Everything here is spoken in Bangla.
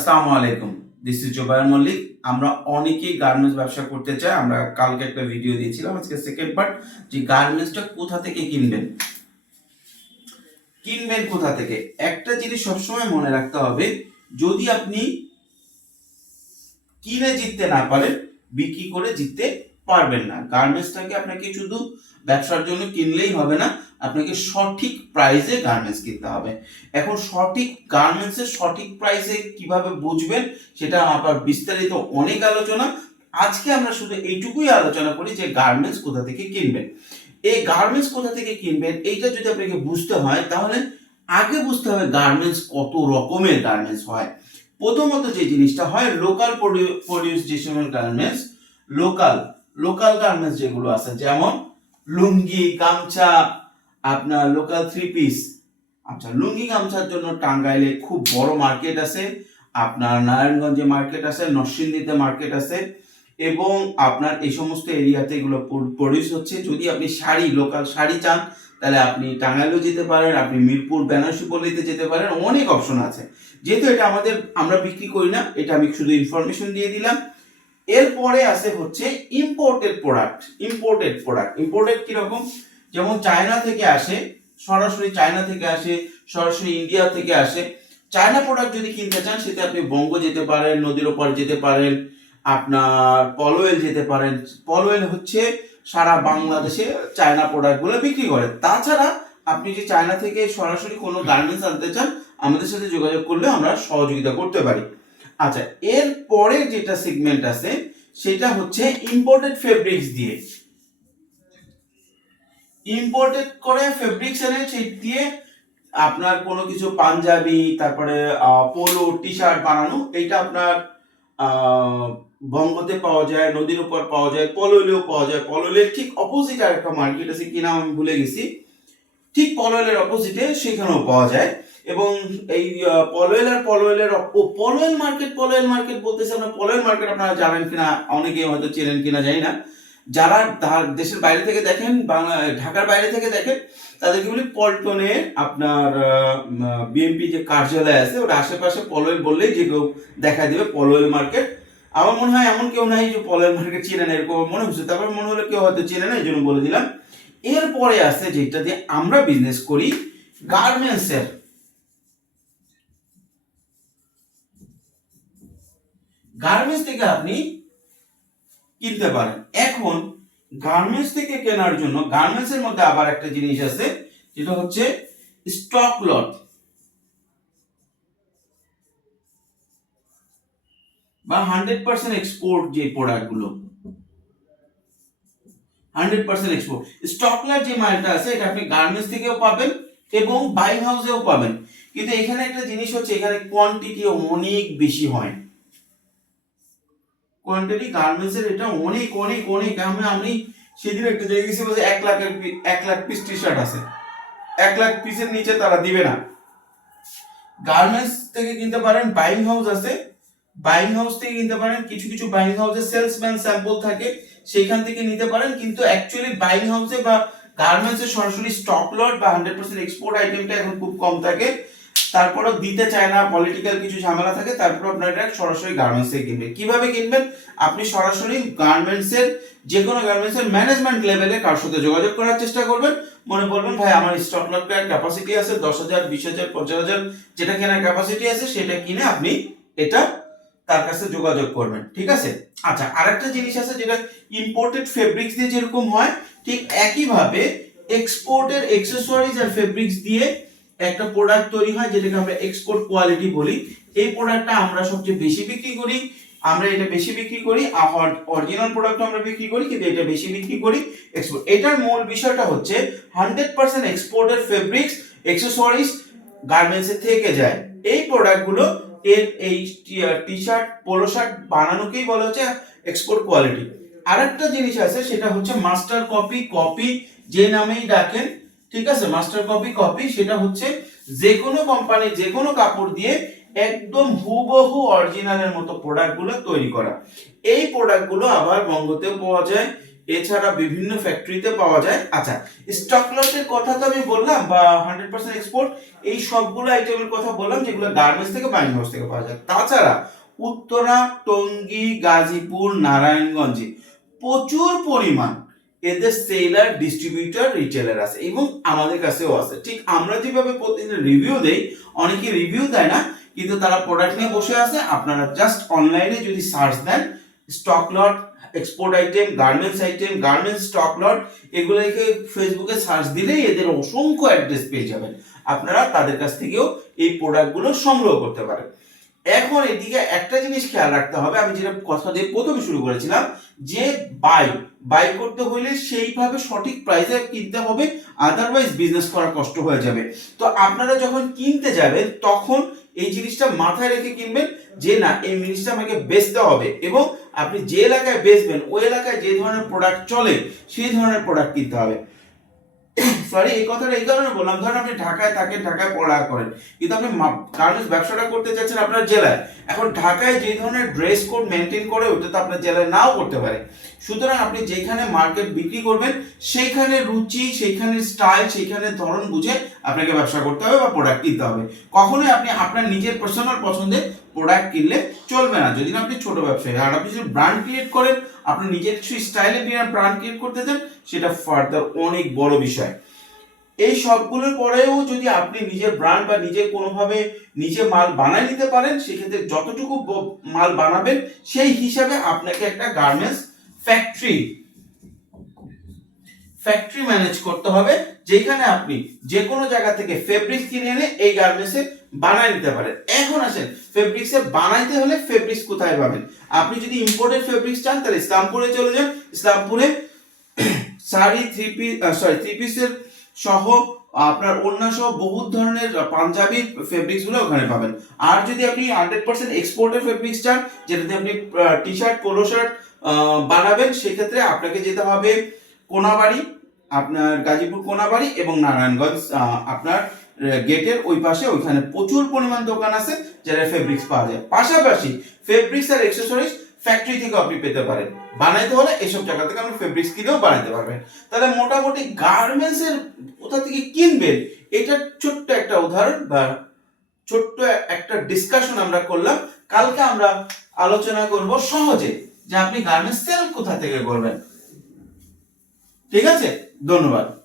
আসসালামু আলাইকুম। দিস ইজ জোবায়র মল্লিক আমরা অনেকেই গার্মেন্টস ব্যবসা করতে চাই। আমরা কালকে একটা ভিডিও দিয়েছিলাম আজকে সেকেন্ড পার্ট যে গার্মেন্টসটা কোথা থেকে কিনবেন? কিনবেন কোথা থেকে? একটা জিনিস সবসময় মনে রাখতে হবে, যদি আপনি কিনে জিততে না পারেন, বিক্রি করে জিততে পারবেন না। গার্মেন্টসটাকে আপনাকে শুধু ব্যবসার জন্য কিনলেই হবে না আপনাকে সঠিক প্রাইসে গার্মেন্টস কিনতে হবে। এখন সঠিক গার্মেন্টসের সঠিক প্রাইসে কীভাবে বুঝবেন, সেটা আবার বিস্তারিত অনেক আলোচনা। আজকে আমরা শুধু এইটুকুই আলোচনা করি যে গার্মেন্টস কোথা থেকে কিনবেন। এই গার্মেন্টস কোথা থেকে কিনবেন, এইটা যদি আপনাকে বুঝতে হয়, তাহলে আগে বুঝতে হবে গার্মেন্টস কত রকমের গার্মেন্টস হয়। প্রথমত যে জিনিসটা হয় লোকাল প্রডিউস যে সময় গার্মেন্টস লোকাল লোকাল গার্মেন্টস যেগুলো আছে, যেমন লুঙ্গি, গামছা আপনার লোকাল থ্রি পিস আচ্ছা লুঙ্গি গামছার জন্য টাঙ্গাইলে খুব বড় মার্কেট আছে। আপনার নারায়ণগঞ্জে মার্কেট আছে, নরসিংদীতে মার্কেট আছে। এবং আপনার এই সমস্ত এরিয়াতে এগুলো প্রডিউস হচ্ছে। যদি আপনি শাড়ি লোকাল শাড়ি চান, তাহলে আপনি টাঙ্গাইলেও যেতে পারেন, আপনি মিরপুর বেনারসি পল্লীতে যেতে পারেন, অনেক অপশন আছে। যেহেতু এটা আমাদের, আমরা বিক্রি করি না, এটা আমি শুধু ইনফরমেশন দিয়ে দিলাম। এরপরে আছে হচ্ছে imported product imported product imported কীরকম? যেমন চায়না থেকে আসে, সরাসরি চায়না থেকে আসে, সরাসরি ইন্ডিয়া থেকে আসে, চায়না প্রোডাক্ট যদি কিনতে চান, সেটা আপনি বঙ্গ যেতে পারেন, নদীর ওপর যেতে পারেন, আপনার পলোয়েল যেতে পারেন, পলোয়েল হচ্ছে সারা বাংলাদেশে চায়না প্রোডাক্টগুলো বিক্রি করে। তাছাড়া আপনি যে চায়না থেকে সরাসরি কোনো গার্মেন্টস আনতে চান, আমাদের সাথে যোগাযোগ করলে আমরা সহযোগিতা করতে পারি। আচ্ছা এর পরে যেটা সেগমেন্ট আছে, সেটা হচ্ছে ইম্পোর্টেড ফেব্রিক্স দিয়ে। ইম্পোর্টেড করে ফেব্রিক সেই দিয়ে আপনার কোনো কিছু পাঞ্জাবি, তারপরে পোলো টি শার্ট বানানো, এইটা আপনার বঙ্গতে পাওয়া যায়, নদীর উপর পাওয়া যায়, পললেও পাওয়া যায়। পললের ঠিক অপোজিট আর একটা মার্কেট আছে কি নাম আমি ভুলে গেছি। ঠিক পলয়েলের অপোজিটে সেখানেও পাওয়া যায়। এবং এই পলয়েল আর পলয়েলের পলয়েল মার্কেট পলয়েল মার্কেট বলতেছে আমরা পলয়েল মার্কেট আপনারা জানেন কিনা অনেকে হয়তো চেনেন কিনা, জানি না। যারা দেশের বাইরে থেকে দেখেন ঢাকার বাইরে থেকে দেখেন, তাদেরকে বলি পল্টনে আপনার বিএনপি যে কার্যালয় আছে ওর আশেপাশে পলয়েল বললেই যে কেউ দেখা দেবে, পলয়েল মার্কেট। আমার মনে হয় এমন কেউ নাই যে পলয়েল মার্কেট চেনে না, এরকম মনে হচ্ছে। তারপর মনে হলো কেউ হয়তো চেনে না এই জন্য বলে দিলাম। এরপরে আছে যেটা দিয়ে আমরা বিজনেস করি গার্মেন্টসের গার্মেন্টস থেকে আপনি কিনতে পারেন। এখন গার্মেন্টস থেকে কেনার জন্য গার্মেন্টস এর মধ্যে আবার একটা জিনিস আছে, যেটা হচ্ছে স্টক লট বা হান্ড্রেড পার্সেন্ট এক্সপোর্ট যে প্রোডাক্টগুলো hundred percent export stock lot যে মালটা আছে, এটা আপনি গার্মেন্টস থেকেও পাবেন এবং বাইং হাউসেও পাবেন। কিন্তু এখানে একটা জিনিস হচ্ছে, এখানে কোয়ান্টিটি অনেক বেশি হয়। কোয়ান্টিটি গার্মেন্টস এর এটা অনেক অনেক অনেক। আমি আমি সেদিন একটা গেছি, বলছে এক লাখের পি- এক লাখ পিস টি শার্ট আছে। এক লাখ পিসের নিচে তারা দিবে না। গার্মেন্টস থেকে কিনতে পারেন বাইং হাউস আছে। বাইং হাউস থেকে কিনতে পারেন, কিছু কিছু বাইং হাউসে সেলসম্যান স্যাম্পল থাকে, সেখান থেকে নিতে পারেন। কিন্তু অ্যাকচুয়ালি বাইং হাউসে বা গার্মেন্টসে সরাসরি স্টক লট বা হান্ড্রেড পার্সেন্ট এক্সপোর্ট আইটেমটা এখন খুব কম থাকে। তারপরেও দিতে চায় না পলিটিক্যাল কিছু ঝামেলা থাকে তারপর আপনার এটা সরাসরি গার্মেন্টস থেকে কিনবেন। কীভাবে কিনবেন? আপনি সরাসরি গার্মেন্টস এর যে কোনো গার্মেন্টস এর ম্যানেজমেন্ট লেভেলে কার সাথে যোগাযোগ করার চেষ্টা করবেন। মনে করবেন, ভাই, আমার স্টক লটের ক্যাপাসিটি আছে দশ হাজার, বিশ হাজার, পঞ্চাশ হাজার, যেটা কেনার ক্যাপাসিটি আছে, সেটা কিনে আপনি এটা তার কাছে যোগাযোগ করবেন। ঠিক আছে? আচ্ছা আরেকটা জিনিস আছে যেটা ইম্পোর্টেড ফেব্রিক্স দিয়ে যেরকম হয়, ঠিক একইভাবে এক্সপোর্টের এক্সেসরিজ আর ফেব্রিক্স দিয়ে একটা প্রোডাক্ট তৈরি হয় যেটাকে আমরা এক্সপোর্ট কোয়ালিটি বলি। এই প্রোডাক্টটা আমরা সবচেয়ে বেশি বিক্রি করি, আমরা এটা বেশি বিক্রি করি অরিজিনাল প্রোডাক্ট আমরা বিক্রি করি, কিন্তু এটা বেশি বিক্রি করি এক্সপোর্ট এটার মূল বিষয়টা হচ্ছে হান্ড্রেড পার্সেন্ট এক্সপোর্টের ফেব্রিক্স এক্সেসরিজ গার্মেন্টসে থেকে যায়। এই প্রোডাক্টগুলো এর এই টি শার্ট পোলো শার্ট বানানোকেই বলা হচ্ছে এক্সপোর্ট কোয়ালিটি আরেকটা জিনিস আছে, সেটা হচ্ছে মাস্টার কপি কপি যে নামেই ডাকেন ঠিক আছে? মাস্টার কপি কপি সেটা হচ্ছে যে কোনো কোম্পানি যে কোনো কাপড় দিয়ে একদম হুবহু অরিজিনালের মতো প্রোডাক্টগুলো তৈরি করা। এই প্রোডাক্টগুলো আবার বঙ্গতেও পাওয়া যায়, এছাড়া বিভিন্ন ফ্যাক্টরিতে পাওয়া যায়। আচ্ছা স্টক লটের কথা তো আমি বললাম বা হান্ড্রেড পার্সেন্ট এক্সপোর্ট এই সবগুলো আইটেমের কথা বললাম যেগুলো গার্মেন্টস থেকে বাইং হাউস থেকে পাওয়া যায়। তাছাড়া উত্তরা, টঙ্গী, গাজীপুর, নারায়ণগঞ্জে প্রচুর পরিমাণ এদের সেলার ডিস্ট্রিবিউটর রিটেলার আছে এবং আমাদের কাছেও আছে। ঠিক আমরা যেভাবে প্রতিদিন রিভিউ দেই, অনেকে রিভিউ দেয় না, কিন্তু তারা প্রোডাক্ট নিয়ে বসে আছে। আপনারা জাস্ট অনলাইনে যদি সার্চ দেন stock lot export item garments item garments stock lot এগুলোকে ফেসবুকে সার্চ দিলেই এদের অসংখ্য অ্যাড্রেস পেয়ে যাবেন। আপনারা তাদের কাছ থেকেও এই প্রোডাক্টগুলো সংগ্রহ করতে পারেন। এখন এদিকে একটা জিনিস খেয়াল রাখতে হবে, আমি যেটা কথা দিয়ে প্রথমে শুরু করেছিলাম, যে বাই বাই করতে হলে সেইভাবে সঠিক প্রাইসে কিনতে হবে আদারওয়াইজ বিজনেস করা কষ্ট হয়ে যাবে। তো আপনারা যখন কিনতে যাবেন, তখন এই জিনিসটা মাথায় রেখে কিনবেন যে না, এই জিনিসটা আমাকে বেচতে হবে এবং আপনি যে এলাকায় বেচবেন, ওই এলাকায় যে ধরনের প্রোডাক্ট চলে, সেই ধরনের প্রোডাক্ট কিনতে হবে। সরি এই কথাটা এই কারণে বললাম। ধরেন আপনি ঢাকায় থাকেন, ঢাকায় পড়া করেন। কিন্তু আপনি গার্মেন্টস ব্যবসাটা করতে চাচ্ছেন আপনার জেলায়। এখন ঢাকায় যে ধরনের ড্রেস কোড মেনটেন করে ওটা তো আপনার জেলায় নাও করতে পারে। সুতরাং আপনি যেখানে মার্কেট বিক্রি করবেন, সেইখানে রুচি, সেইখানে স্টাইল সেইখানে ধরন বুঝে আপনাকে ব্যবসা করতে হবে বা প্রোডাক্ট কিনতে হবে। কখনোই আপনি আপনার নিজের পার্সোনাল পছন্দের প্রোডাক্ট কিনলে চলবে না। যদি না আপনি ছোট ব্যবসায়ী, আর আপনি যদি ব্র্যান্ড ক্রিয়েট করেন, আপনি নিজের কিছু স্টাইলে নিয়ে ব্র্যান্ড ক্রিয়েট করতে চান, সেটা ফার্দার অনেক বড় বিষয়। এই সবগুলোর পরেও যদি আপনি নিজের ব্র্যান্ড বা নিজের কোনোভাবে নিজে মাল বানায় নিতে পারেন, সেক্ষেত্রে যতটুকু মাল বানাবেন, সেই হিসাবে আপনাকে একটা গার্মেন্টস ফ্যাক্টরি ফ্যাক্টরি ম্যানেজ করতে হবে, যেখানে আপনি যে কোনো জায়গা থেকে ফেব্রিক্স কিনে এনে এই গার্মেন্টসে বানায় নিতে পারেন। এখন আসেন ফেব্রিক্সে বানাইতে হলে ফেব্রিক্স কোথায় পাবেন? আপনি যদি ইম্পোর্টেড ফেব্রিক্স চান, তাহলে ইসলামপুরে চলে যান। ইসলামপুরে sari three piece sorry three পিসের সহ আপনার অন্য সহ বহু ধরনের পাঞ্জাবি ফেব্রিক্সগুলো ওখানে পাবেন। আর যদি আপনি হান্ড্রেড পার্সেন্ট এক্সপোর্টের ফেব্রিক্স চান, যেটাতে আপনি টি শার্ট পোলো শার্ট বানাবেন, সেক্ষেত্রে আপনাকে যেতে হবে কোনাবাড়ি, আপনার গাজীপুর কোনাবাড়ি এবং নারায়ণগঞ্জ আপনার গেটের ওই পাশে ওইখানে প্রচুর পরিমাণ দোকান আছে যেটা ফেব্রিক্স পাওয়া যায়। পাশাপাশি ফেব্রিক্স আর অ্যাক্সেসরিজ ফ্যাক্টরি থেকে আপনি পেতে পারেন। বানাইতে হলে এসব জায়গা থেকে আপনি ফেব্রিক্স কিনেও বানাইতে পারবেন। তাহলে মোটামুটি গার্মেন্টস এর কোথা থেকে কিনবেন, এটা ছোট্ট একটা উদাহরণ বা ছোট্ট একটা ডিসকাশন আমরা করলাম। কালকে আমরা আলোচনা করব সহজে যে আপনি গার্মেন্টস সেল কোথা থেকে করবেন। ঠিক আছে? ধন্যবাদ।